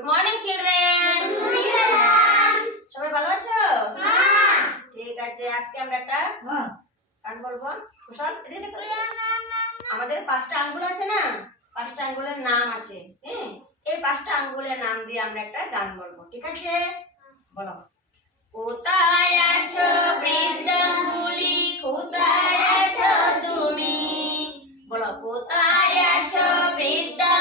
Good morning children. সবাই ভালো আছো? ঠিক আছে, আজকে আমরা একটা গান বলবো। কুশল, এদিকে দেখো। আমাদের 5টা আঙ্গুল আছে না, 5টা আঙ্গুলের নাম আছে। হ্যাঁ, এই 5টা আঙ্গুলের নাম দিয়ে আমরা একটা গান বলবো, ঠিক আছে? বলো। কোথায় আছো বৃন্দাঙ্গুলি, কোথায় আছো তুমি? বলো, কোথায় আছো বৃন্দা